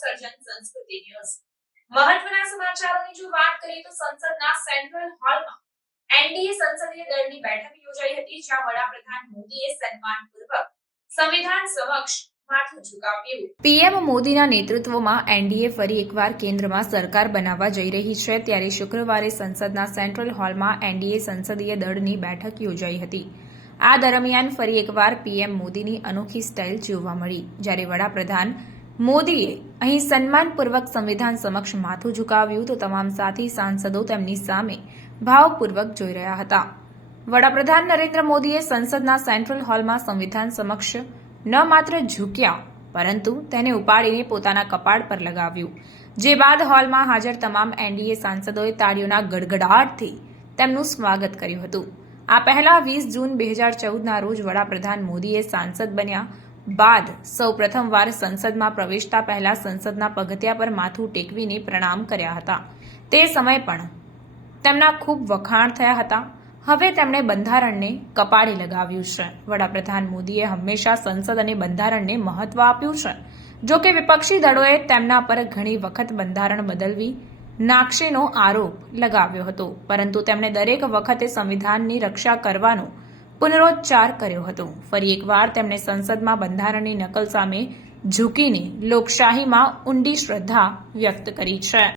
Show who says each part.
Speaker 1: સર્જન સંસ્કૃતિ ન્યૂઝ મહત્વના સમાચારોની જો વાત કરીએ તો સંસદના સેન્ટ્રલ હોલમાં એનડીએ સંસદીય દળની બેઠક યોજાઈ હતી, જ્યાં વડાપ્રધાન મોદીએ સન્માનપૂર્વક સંવિધાન સમક્ષ
Speaker 2: પીએમ મોદીના નેતૃત્વમાં એનડીએ ફરી એકવાર કેન્દ્રમાં સરકાર બનાવવા જઈ રહી છે. ત્યારે શુક્રવારે સંસદના સેન્ટ્રલ હોલમાં એનડીએ સંસદીય દળની બેઠક યોજાઈ હતી. આ દરમિયાન ફરી એકવાર પીએમ મોદીની અનોખી સ્ટાઇલ જોવા મળી. જ્યારે વડાપ્રધાન મોદીએ અહીં સન્માનપૂર્વક સંવિધાન સમક્ષ માથું ઝુકાવ્યું તો તમામ સાથી સાંસદો તેમની સામે ભાવપૂર્વક જોઈ રહ્યા હતા. વડાપ્રધાન નરેન્દ્ર મોદીએ સંસદના સેન્ટ્રલ હોલમાં સંવિધાન સમક્ષ ન માત્ર ઝૂક્યા, પરંતુ તેને ઉપાડીને પોતાના કપાળ પર લગાવ્યું. જે બાદ હોલમાં હાજર તમામ એનડીએ સાંસદોએ તાળીઓના ગડગડાટથી તેમનું સ્વાગત કર્યું હતું. આ પહેલા વીસ જૂન બે હજાર ચૌદના રોજ વડાપ્રધાન મોદીએ સાંસદ બન્યા બાદ સૌ પ્રથમવાર સંસદમાં પ્રવેશતા પહેલા સંસદના પગથિયા પર માથું ટેકવીને પ્રણામ કર્યા હતા. તે સમય પણ તેમના ખૂબ વખાણ થયા હતા. હવે તેમણે બંધારણને કપાળે લગાવ્યું છે. વડાપ્રધાન મોદીએ હંમેશા સંસદ અને બંધારણને મહત્વ આપ્યું છે. જો કે વિપક્ષી દળોએ તેમના પર ઘણી વખત બંધારણ બદલવી નાખશેનો આરોપ લગાવ્યો હતો. પરંતુ તેમણે દરેક વખતે સંવિધાનની રક્ષા કરવાનો પુનરોચ્ચાર કર્યો હતો. ફરી એકવાર તેમણે સંસદમાં બંધારણની નકલ સામે ઝૂકીને લોકશાહીમાં ઊંડી શ્રદ્ધા વ્યક્ત કરી છે.